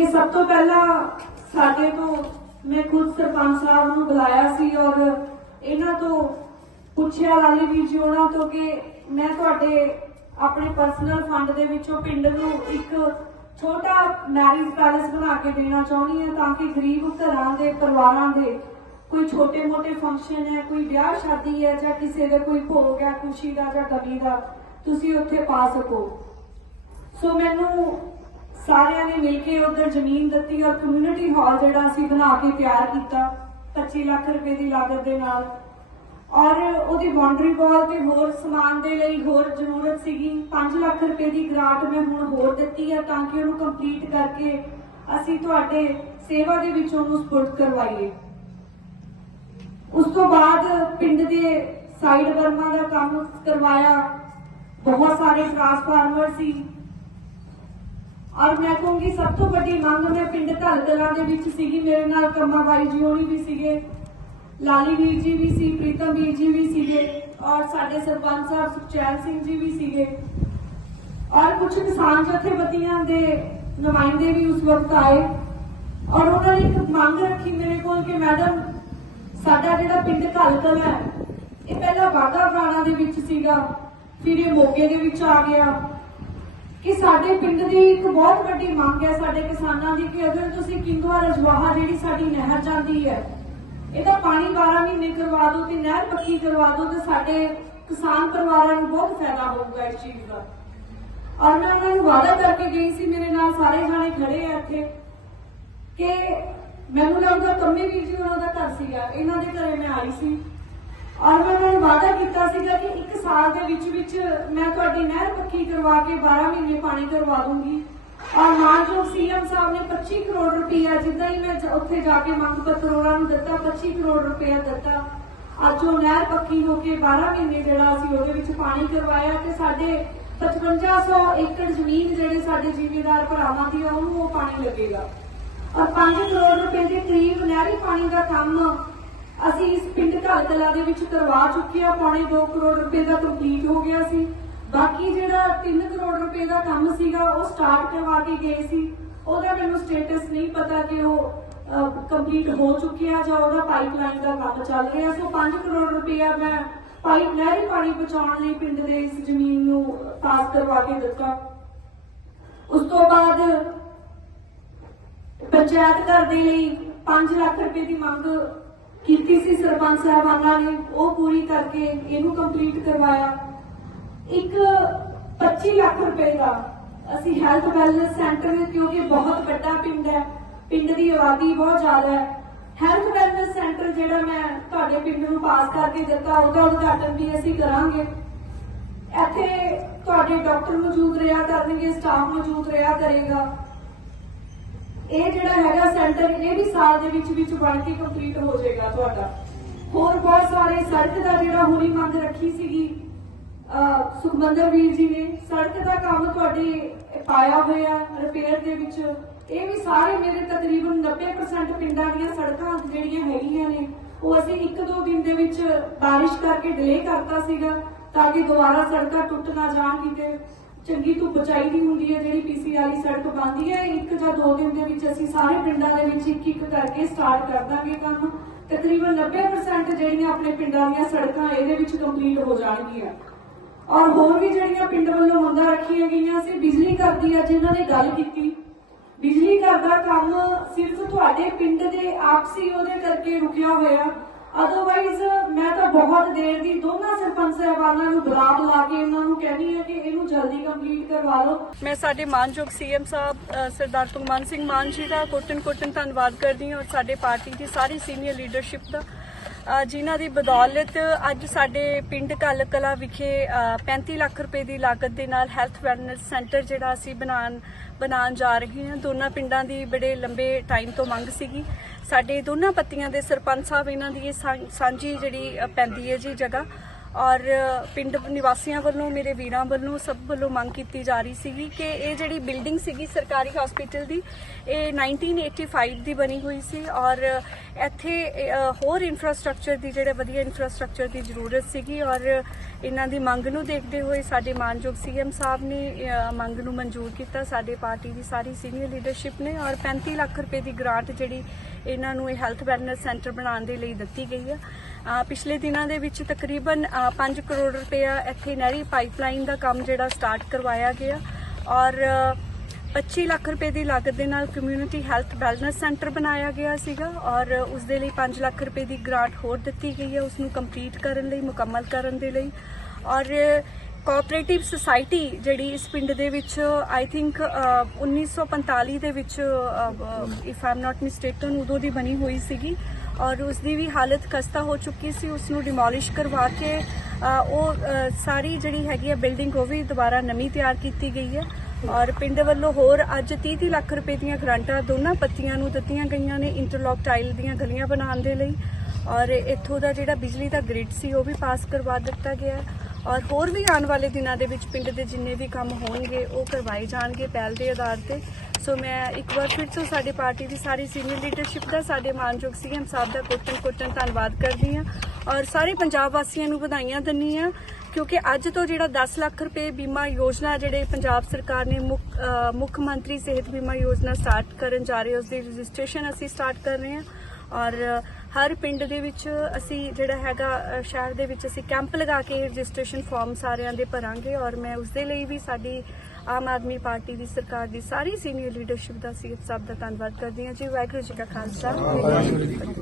ਕਿ ਸਭ ਤੋਂ ਪਹਿਲਾਂ ਸਾਡੇ ਤੋਂ ਮੈਂ ਖੁਦ ਸਰਪੰਚ ਸਾਹਿਬ ਨੂੰ ਬੁਲਾਇਆ ਸੀ ਔਰ ਇਹਨਾਂ ਤੋਂ ਪੁੱਛਿਆ ਲਾਲੀ ਵੀਰ ਜੀ ਉਹਨਾਂ ਤੋਂ ਕਿ ਮੈਂ ਤੁਹਾਡੇ ਆਪਣੇ ਪਰਸਨਲ ਫੰਡ ਦੇ ਵਿੱਚੋਂ ਪਿੰਡ ਨੂੰ ਇੱਕ ਛੋਟਾ ਮੈਰਿਜ ਪੈਲੇਸ ਬਣਾ ਕੇ ਦੇਣਾ ਚਾਹੁੰਦੀ ਹਾਂ ਤਾਂ ਕਿ ਗਰੀਬ ਘਰਾਂ ਦੇ ਪਰਿਵਾਰਾਂ ਦੇ ਕੋਈ ਛੋਟੇ-ਮੋਟੇ ਫੰਕਸ਼ਨ ਹੈ, ਕੋਈ ਵਿਆਹ ਸ਼ਾਦੀ ਹੈ ਜਾਂ ਕਿਸੇ ਦੇ ਕੋਈ ਭੋਗ ਹੈ, ਖੁਸ਼ੀ ਦਾ ਜਾਂ ਗਮੀ ਦਾ, ਤੁਸੀਂ ਉੱਥੇ ਪਾ ਸਕੋ। ਸੋ ਮੈਨੂੰ ਸਾਰਿਆਂ ਨੇ ਮਿਲ ਕੇ ਉਧਰ ਜ਼ਮੀਨ ਦਿੱਤੀ ਔਰ ਕਮਿਊਨਿਟੀ ਹਾਲ ਜਿਹੜਾ ਅਸੀਂ ਬਣਾ ਕੇ ਤਿਆਰ ਕੀਤਾ 25 ਲੱਖ ਰੁਪਏ ਦੀ ਲਾਗਤ ਦੇ ਨਾਲ। ਔਰ ਉਹਦੀ ਬਾਉਂਡਰੀ ਵਾਲ ਤੇ ਹੋਰ ਸਮਾਨ ਦੇ ਲਈ ਹੋਰ ਜ਼ਰੂਰਤ ਸੀਗੀ। 5 ਲੱਖ ਰੁਪਏ ਦੀ ਗ੍ਰਾਂਟ ਮੈਂ ਹੁਣ ਹੋਰ ਦਿੱਤੀ ਹੈ ਤਾਂ ਕਿ ਉਹਨੂੰ ਕੰਪਲੀਟ ਕਰਕੇ ਅਸੀਂ ਤੁਹਾਡੇ ਸੇਵਾ ਦੇ ਵਿੱਚ ਉਹਨੂੰ ਸਪੋਰਟ ਕਰਵਾਈਏ। ਉਸ ਤੋਂ ਬਾਅਦ ਪਿੰਡ ਦੇ ਸਾਈਡ ਬਰਮਾ ਦਾ ਕੰਮ ਕਰਵਾਇਆ। ਬਹੁਤ ਸਾਰੇ ਟਰਾਂਸਫਾਰਮਰ ਸੀ। ਔਰ ਮੈਂ ਕਹੂੰਗੀ ਸਭ ਤੋਂ ਵੱਡੀ ਮੰਗ ਮੈਂ ਪਿੰਡ ਧਲਕਲਾਂ ਦੇ ਵਿੱਚ ਸੀਗੀ, ਮੇਰੇ ਨਾਲ ਕੰਮਾ ਬਾਈ ਜੀ ਹੋਣੀ ਵੀ ਸੀਗੇ, ਲਾਲੀ ਵੀਰ ਜੀ ਵੀ ਸੀ, ਪ੍ਰੀਤਮ ਵੀਰ ਜੀ ਵੀ ਸੀਗੇ, ਔਰ ਸਾਡੇ ਸਰਪੰਚ ਸਾਹਿਬ ਸੁਖਚੈਨ ਸਿੰਘ ਜੀ ਵੀ ਸੀਗੇ। ਔਰ ਕੁਝ ਕਿਸਾਨ ਜਥੇਬੰਦੀਆਂ ਦੇ ਨੁਮਾਇੰਦੇ ਵੀ ਉਸ ਵਕਤ ਆਏ। ਔਰ ਉਹਨਾਂ ਨੇ ਇੱਕ ਮੰਗ ਰੱਖੀ ਮੇਰੇ ਕੋਲ ਕਿ ਮੈਡਮ, ਸਾਡਾ ਜਿਹੜਾ ਪਿੰਡ ਘਲਕਲ ਹੈ, ਇਹ ਪਹਿਲਾਂ ਬਾਗਾ ਪੁਰਾਣਾ ਦੇ ਵਿੱਚ ਸੀਗਾ, ਫਿਰ ਇਹ ਮੋਗੇ ਦੇ ਵਿੱਚ ਆ ਗਿਆ। ਕਿ ਸਾਡੇ ਪਿੰਡ ਦੀ ਇੱਕ ਬਹੁਤ ਵੱਡੀ ਮੰਗ ਹੈ ਸਾਡੇ ਕਿਸਾਨਾਂ ਦੀ ਕਿ ਅਗਰ ਤੁਸੀਂ ਕਿੰਦਵਾ ਰਜਵਾਹਾ ਜਿਹੜੀ ਸਾਡੀ ਨਹਿਰ ਜਾਂਦੀ ਹੈ, ਇਹਦਾ ਪਾਣੀ 12 ਮਹੀਨੇ ਕਰਵਾ ਦਿਓ ਤੇ ਨਹਿਰ ਪੱਕੀ ਕਰਵਾ ਦਿਓ ਤੇ ਸਾਡੇ ਕਿਸਾਨ ਪਰਿਵਾਰਾਂ ਨੂੰ ਬਹੁਤ ਫਾਇਦਾ ਹੋਊਗਾ ਇਸ ਚੀਜ਼ ਦਾ। ਔਰ ਮੈਂ ਉਹਨਾਂ ਨੂੰ ਵਾਅਦਾ ਕਰਕੇ ਗਈ ਸੀ, ਮੇਰੇ ਨਾਲ ਸਾਰੇ ਜਾਣੇ ਖੜੇ ਆ ਇੱਥੇ, ਕਿ ਮੈਨੂੰ ਲੱਗਦਾ ਕੰਮੇ ਵੀਰ ਜੀ ਉਹਨਾਂ ਦਾ ਘਰ ਸੀਗਾ, ਇਹਨਾਂ ਦੇ ਘਰੇ ਮੈਂ ਆਈ ਸੀ। ਔਰ ਮੈਂ ਉਹਨਾਂ ਨੂੰ ਵਾਅਦਾ ਕੀਤਾ ਸੀਗਾ ਕਿ ਇੱਕ ਸਾਲ ਦੇ ਵਿੱਚ ਵਿੱਚ ਮੈਂ ਤੁਹਾਡੀ ਨਹਿਰ ਪੱਕੀ ਕਰਵਾ ਕੇ 12 ਮਹੀਨੇ ਪਾਣੀ ਕਰਵਾ ਦੂੰਗੀ। ਔਰ ਮਾਨਯੋਗ ਸੀਐਮ ਸਾਹਿਬ ਨੇ 25 ਕਰੋੜ ਰੁਪਇਆ ਜਿੱਦਾਂ ਹੀ ਮੈਂ ਉੱਥੇ ਜਾ ਕੇ ਮੰਗ ਪੱਤਰ ਉਹਨਾਂ ਨੂੰ ਦਿੱਤਾ 25 ਕਰੋੜ ਰੁਪਇਆ ਦਿੱਤਾ। ਅੱਜ ਉਹ ਨਹਿਰ ਪੱਕੀ ਹੋ ਕੇ 12 ਮਹੀਨੇ ਜਿਹੜਾ ਅਸੀਂ ਉਹਦੇ ਵਿੱਚ ਪਾਣੀ ਕਰਵਾਇਆ ਤੇ ਸਾਡੇ 5500 ਏਕੜ ਜ਼ਮੀਨ ਜਿਹੜੇ ਸਾਡੇ ਜ਼ਿਮੀਂਦਾਰ ਭਰਾਵਾਂ ਦੀ ਆ, ਉਹਨੂੰ ਉਹ ਪਾਣੀ ਲੱਗੇਗਾ। ਔਰ 5 ਕਰੋੜ ਰੁਪਏ ਦੇ ਕਰੀਬ ਨਹਿਰੀ ਪਾਣੀ ਦਾ ਕੰਮ ਅਸੀਂ ਇਸ ਪਿੰਡ ਘਰ ਘਲਕਲਾ ਦੇ ਵਿੱਚ ਕਰਵਾ ਚੁੱਕੇ ਆ ਪੌਣੇ 2 ਕਰੋੜ ਰੁਪਏ ਦਾ ਕੰਪਲੀਟ ਹੋ ਗਿਆ ਸੀ। ਬਾਕੀ ਜਿਹੜਾ 3 ਕਰੋੜ ਰੁਪਏ ਦਾ ਕੰਮ ਸੀਗਾ, ਉਹ ਸਟਾਰਟ ਕਰਵਾ ਕੇ ਗਏ ਸੀ। ਉਹਦਾ ਮੈਨੂੰ ਸਟੇਟਸ ਨਹੀਂ ਪਤਾ ਕਿ ਉਹ ਕੰਪਲੀਟ ਹੋ ਚੁੱਕਿਆ ਜਾਂ ਉਹਦਾ ਪਾਈਪਲਾਈਨ ਦਾ ਕੰਮ ਚੱਲ ਰਿਹਾ। ਸੋ 5 ਕਰੋੜ ਰੁਪਇਆ ਮੈਂ ਪਾਈਪ ਨਹਿਰੀ ਪਾਣੀ ਪਹੁੰਚਾਉਣ ਲਈ ਪਿੰਡ ਦੇ ਇਸ ਜ਼ਮੀਨ ਨੂੰ ਪਾਸ ਕਰਵਾ ਕੇ ਦਿੱਤਾ। ਉਸ ਤੋਂ ਬਾਅਦ ਪੰਚਾਇਤ ਘਰ ਦੇ ਲਈ 5 ਲੱਖ ਰੁਪਏ ਦੀ ਮੰਗ ਕੀਤੀ ਸੀ ਸਰਪੰਚ ਸਾਹਿਬਾਨਾਂ ਨੇ, ਉਹ ਪੂਰੀ ਕਰਕੇ ਇਹਨੂੰ ਕੰਪਲੀਟ ਕਰਵਾਇਆ। ਇੱਕ 25 ਲੱਖ ਰੁਪਏ ਦਾ ਅਸੀਂ ਹੈਲਥ ਵੈਲਨੈਸ ਸੈਂਟਰ ਕਿਉਂਕਿ ਬਹੁਤ ਵੱਡਾ ਪਿੰਡ ਹੈ, ਪਿੰਡ ਦੀ ਆਬਾਦੀ ਬਹੁਤ ਜ਼ਿਆਦਾ ਹੈ। ਹੈਲਥ ਵੈਲਨੈਸ ਸੈਂਟਰ ਜਿਹੜਾ ਮੈਂ ਤੁਹਾਡੇ ਪਿੰਡ ਨੂੰ ਪਾਸ ਕਰਕੇ ਦਿੱਤਾ, ਉਹਦਾ ਉਦਘਾਟਨ ਵੀ ਅਸੀਂ ਕਰਾਂਗੇ। ਇੱਥੇ ਤੁਹਾਡੇ ਡਾਕਟਰ ਮੌਜੂਦ ਰਿਹਾ ਕਰਨਗੇ ਸਟਾਫ ਮੌਜੂਦ ਰਿਹਾ ਕਰੇਗਾ। ਇਹ ਜਿਹੜਾ ਹੈਗਾ ਸੈਂਟਰ ਇਹ ਵੀ ਸਾਲ ਦੇ ਵਿੱਚ ਵਿੱਚ ਬਣ ਕੇ ਕੰਪਲੀਟ ਹੋ ਜਾਏਗਾ ਤੁਹਾਡਾ। ਹੋਰ ਬਹੁਤ ਸਾਰੇ ਸੜਕ ਦਾ ਜਿਹੜਾ ਹੁਣੀ ਮੰਗ ਰੱਖੀ ਸੀਗੀ ਸੁਖਮੰਦਰ ਵੀਰ ਜੀ ਨੇ, ਸੜਕ ਦਾ ਕੰਮ ਤੁਹਾਡੇ ਪਾਇਆ ਹੋਇਆ ਰਿਪੇਅਰ ਦੇ ਵਿੱਚ। ਇਹ ਵੀ ਸਾਰੇ ਮੇਰੇ ਤਕਰੀਬਨ 90% ਪਿੰਡਾਂ ਦੀਆਂ ਸੜਕਾਂ ਜਿਹੜੀਆਂ ਹੈਗੀਆਂ ਨੇ, ਉਹ ਅਸੀਂ ਇੱਕ ਦੋ ਦਿਨ ਦੇ ਵਿੱਚ ਬਾਰਿਸ਼ ਕਰਕੇ ਡਿਲੇ ਕਰਤਾ ਸੀਗਾ, ਤਾਂ ਕਿ ਦੁਬਾਰਾ ਸੜਕਾਂ ਟੁੱਟ ਨਾ ਜਾਣ ਕਿਤੇ। ਚੰਗੀ ਧੁੱਪ ਚਾਹੀਦੀ ਹੁੰਦੀ ਹੈ, ਜਿਹੜੀ ਪੀਸੀ ਵਾਲੀ ਸੜਕ ਬਣਦੀ ਹੈ, ਇੱਕ ਜਾਂ ਦੋ ਦਿਨ ਦੇ ਵਿੱਚ ਅਸੀਂ ਸਾਰੇ ਪਿੰਡਾਂ ਦੇ ਵਿੱਚ ਇੱਕ ਇੱਕ ਕਰਕੇ ਸਟਾਰਟ ਕਰ ਦਾਂਗੇ ਕੰਮ। ਤਕਰੀਬਨ 90% ਜਿਹੜੀਆਂ ਆਪਣੇ ਪਿੰਡਾਂ ਦੀਆਂ ਸੜਕਾਂ ਇਹਦੇ ਵਿੱਚ ਕੰਪਲੀਟ ਹੋ ਜਾਣਗੀਆਂ। ਔਰ ਹੋਰ ਵੀ ਜਿਹੜੀਆਂ ਪਿੰਡ ਵੱਲੋਂ ਮੰਗਾਂ ਰੱਖੀਆਂ ਗਈਆਂ ਸੀ ਬਿਜਲੀ ਘਰ ਦੀ ਅੱਜ ਇਹਨਾਂ ਨੇ ਗੱਲ ਕੀਤੀ। ਬਿਜਲੀ ਘਰ ਦਾ ਕੰਮ ਸਿਰਫ ਤੁਹਾਡੇ ਪਿੰਡ ਦੇ ਆਪਸੀ ਉਹਦੇ ਕਰਕੇ ਰੁਕਿਆ ਹੋਇਆ। ਅਦਰਵਾਈਜ਼ ਮੈਂ ਦੀ ਦੋਨਾਂ ਸਰਪੰਚ ਸਾਹਿਬਾਨਾਂ ਨੂੰ ਬੁਲਾ ਬੁਲਾ ਕੇ ਉਹਨਾਂ ਨੂੰ ਕਹਿੰਦੀ ਆ ਕਿ ਇਹਨੂੰ ਜਲਦੀ ਕੰਪਲੀਟ ਕਰਵਾ ਲਓ। ਮੈਂ ਸਾਡੇ ਮਾਨਯੋਗ ਸੀਐਮ ਸਾਹਿਬ ਅ, ਸਰਦਾਰ ਭਗਵੰਤ ਸਿੰਘ ਮਾਨ ਜੀ ਦਾ ਕੋਟਨ ਕੋਟਨ ਧੰਨਵਾਦ ਕਰਦੀ ਹਾਂ ਔਰ ਸਾਡੇ ਪਾਰਟੀ ਦੀ ਸਾਰੀ ਸੀਨੀਅਰ ਲੀਡਰਸ਼ਿਪ ਦਾ। ਅ, ਜਿਨ੍ਹਾਂ ਦੀ ਬਦੌਲਤ ਅੱਜ ਸਾਡੇ ਪਿੰਡ ਕੱਲ ਕਲਾ ਵਿਖੇ ਅ, 35 ਲੱਖ ਰੁਪਏ ਦੀ ਲਾਗਤ ਦੇ ਨਾਲ ਹੈਲਥ ਵੈਲਨੈਸ ਸੈਂਟਰ ਜਿਹੜਾ ਅਸੀਂ ਬਣਾਉਣ ਬਣਾਉਣ ਜਾ ਰਹੇ ਹਾਂ। ਦੋਨਾਂ ਪਿੰਡਾਂ ਦੀ ਬੜੇ ਲੰਬੇ ਟਾਈਮ ਤੋਂ ਮੰਗ ਸੀਗੀ। ਸਾਡੇ ਦੋਨਾਂ ਪੱਤੀਆਂ ਦੇ ਸਰਪੰਚ ਸਾਹਿਬ, ਇਹਨਾਂ ਦੀ ਇਹ ਸਾਂ- ਸਾਂਝੀ ਜਿਹੜੀ ਪੈਂਦੀ ਹੈ ਜੀ ਜਗ੍ਹਾ ਔਰ ਪਿੰਡ ਨਿਵਾਸੀਆਂ ਵੱਲੋਂ, ਮੇਰੇ ਵੀਰਾਂ ਵੱਲੋਂ ਸਭ ਵੱਲੋਂ ਮੰਗ ਕੀਤੀ ਜਾ ਰਹੀ ਸੀਗੀ ਕਿ ਇਹ ਜਿਹੜੀ ਬਿਲਡਿੰਗ ਸੀਗੀ ਸਰਕਾਰੀ ਹਸਪੀਟਲ ਦੀ, ਇਹ 1985 ਦੀ ਬਣੀ ਹੋਈ ਸੀ ਔਰ ਇੱਥੇ ਹੋਰ ਇਨਫਰਾਸਟ੍ਰਕਚਰ ਦੀ, ਜਿਹੜੇ ਵਧੀਆ ਇਨਫਰਾਸਟ੍ਰਕਚਰ ਦੀ ਜ਼ਰੂਰਤ ਸੀਗੀ ਔਰ ਇਹਨਾਂ ਦੀ ਮੰਗ ਨੂੰ ਦੇਖਦੇ ਹੋਏ ਸਾਡੇ ਮਾਨਯੋਗ ਸੀਐਮ ਸਾਹਿਬ ਨੇ ਮੰਗ ਨੂੰ ਮਨਜ਼ੂਰ ਕੀਤਾ। ਸਾਡੇ ਪਾਰਟੀ ਦੀ ਸਾਰੀ ਸੀਨੀਅਰ ਲੀਡਰਸ਼ਿਪ ਨੇ ਔਰ 35 ਲੱਖ ਰੁਪਏ ਦੀ ਗ੍ਰਾਂਟ ਜਿਹੜੀ ਇਹਨਾਂ ਨੂੰ ਇਹ ਹੈਲਥ ਵੈਲਨੈਸ ਸੈਂਟਰ ਬਣਾਉਣ ਦੇ ਲਈ ਦਿੱਤੀ ਗਈ ਹੈ। ਪਿਛਲੇ ਦਿਨਾਂ ਦੇ ਵਿੱਚ ਤਕਰੀਬਨ 5 ਕਰੋੜ ਰੁਪਇਆ ਇੱਥੇ ਨਹਿਰੀ ਪਾਈਪਲਾਈਨ ਦਾ ਕੰਮ ਜਿਹੜਾ ਸਟਾਰਟ ਕਰਵਾਇਆ ਗਿਆ ਔਰ ਅ, 25 ਲੱਖ ਰੁਪਏ ਦੀ ਲਾਗਤ ਦੇ ਨਾਲ ਕਮਿਊਨਿਟੀ ਹੈਲਥ ਵੈਲਨੈਸ ਸੈਂਟਰ ਬਣਾਇਆ ਗਿਆ ਸੀਗਾ ਔਰ ਉਸ ਦੇ ਲਈ 5 ਲੱਖ ਰੁਪਏ ਦੀ ਗ੍ਰਾਂਟ ਹੋਰ ਦਿੱਤੀ ਗਈ ਹੈ ਉਸ ਨੂੰ ਕੰਪਲੀਟ ਕਰਨ ਲਈ ਮੁਕੰਮਲ ਕਰਨ ਦੇ ਲਈ ਔਰ ਕੋਆਪਰੇਟਿਵ ਸੁਸਾਇਟੀ ਜਿਹੜੀ ਇਸ ਪਿੰਡ ਦੇ ਵਿੱਚ ਆਈ ਥਿੰਕ 1945 ਦੇ ਵਿੱਚ ਇਫ ਆਮ ਨਾਟ ਮਿਸਟੇਕਨ ਉਦੋਂ ਦੀ ਬਣੀ ਹੋਈ ਸੀਗੀ ਔਰ ਉਸ ਦੀ ਵੀ ਹਾਲਤ ਖਸਤਾ ਹੋ ਚੁੱਕੀ ਸੀ ਉਸ ਨੂੰ ਡਿਮੋਲਿਸ਼ ਕਰਵਾ ਕੇ ਉਹ ਸਾਰੀ ਜਿਹੜੀ ਹੈਗੀ ਹੈ ਬਿਲਡਿੰਗ ਉਹ ਵੀ ਦੁਬਾਰਾ ਨਵੀਂ ਤਿਆਰ ਕੀਤੀ ਗਈ ਹੈ। ਔਰ ਪਿੰਡ ਵੱਲੋਂ ਹੋਰ ਅੱਜ 30 30 ਲੱਖ ਰੁਪਏ ਦੀਆਂ ਗ੍ਰਾਂਟਾਂ ਦੋਨਾਂ ਪੱਤੀਆਂ ਨੂੰ ਦਿੱਤੀਆਂ ਗਈਆਂ ਨੇ ਇੰਟਰਲੌਕ ਟਾਈਲ ਦੀਆਂ ਗਲੀਆਂ ਬਣਾਉਣ ਦੇ ਲਈ। ਔਰ ਇੱਥੋਂ ਦਾ ਜਿਹੜਾ ਬਿਜਲੀ ਦਾ ਗ੍ਰਿਡ ਸੀ, ਉਹ ਵੀ ਪਾਸ ਕਰਵਾ ਦਿੱਤਾ ਗਿਆ ਔਰ ਹੋਰ ਵੀ ਆਉਣ ਵਾਲੇ ਦਿਨਾਂ ਦੇ ਵਿੱਚ ਪਿੰਡ ਦੇ ਜਿੰਨੇ ਵੀ ਕੰਮ ਹੋਣਗੇ, ਉਹ ਕਰਵਾਏ ਜਾਣਗੇ ਪਹਿਲ ਦੇ ਆਧਾਰ ਤੇ। ਸੋ ਮੈਂ ਇੱਕ ਵਾਰ ਫਿਰ ਤੋਂ ਸਾਡੇ ਪਾਰਟੀ ਦੀ ਸਾਰੀ ਸੀਨੀਅਰ ਲੀਡਰਸ਼ਿਪ ਦਾ, ਸਾਡੇ ਮਾਨਯੋਗ ਸੀਐਮ ਸਾਹਿਬ ਦਾ ਕੋਟਨ ਕੋਟਨ ਧੰਨਵਾਦ ਕਰਦੀ ਹਾਂ। ਔਰ ਸਾਰੇ ਪੰਜਾਬ ਵਾਸੀਆਂ ਨੂੰ ਵਧਾਈਆਂ ਦਿੰਦੀ ਹਾਂ, ਕਿਉਂਕਿ ਅੱਜ ਤੋਂ ਜਿਹੜਾ 10 ਲੱਖ ਰੁਪਏ ਬੀਮਾ ਯੋਜਨਾ ਜਿਹੜੇ ਪੰਜਾਬ ਸਰਕਾਰ ਨੇ ਮੁੱਖ ਮੁੱਖ ਮੰਤਰੀ ਸਿਹਤ ਬੀਮਾ ਯੋਜਨਾ ਸਟਾਰਟ ਕਰਨ ਜਾ ਰਹੇ ਉਸ ਦੀ ਰਜਿਸਟ੍ਰੇਸ਼ਨ ਅਸੀਂ ਸਟਾਰਟ ਕਰ ਰਹੇ ਹਾਂ। ਔਰ ਹਰ ਪਿੰਡ ਦੇ ਵਿੱਚ ਅਸੀਂ ਜਿਹੜਾ ਹੈਗਾ ਸ਼ਹਿਰ ਦੇ ਵਿੱਚ ਅਸੀਂ ਕੈਂਪ ਲਗਾ ਕੇ ਰਜਿਸਟ੍ਰੇਸ਼ਨ ਫਾਰਮ ਸਾਰਿਆਂ ਦੇ ਭਰਾਂਗੇ ਔਰ ਮੈਂ ਉਸ ਦੇ ਲਈ ਵੀ ਸਾਡੀ ਆਮ ਆਦਮੀ ਪਾਰਟੀ ਦੀ ਸਰਕਾਰ ਦੀ ਸਾਰੀ ਸੀਨੀਅਰ ਲੀਡਰਸ਼ਿਪ ਦਾ ਸੀਐਮ ਸਾਹਿਬ ਦਾ ਧੰਨਵਾਦ ਕਰਦੀ ਹਾਂ। ਜੀ, ਵਾਹਿਗੁਰੂ ਜੀ ਕਾ ਖਾਲਸਾ।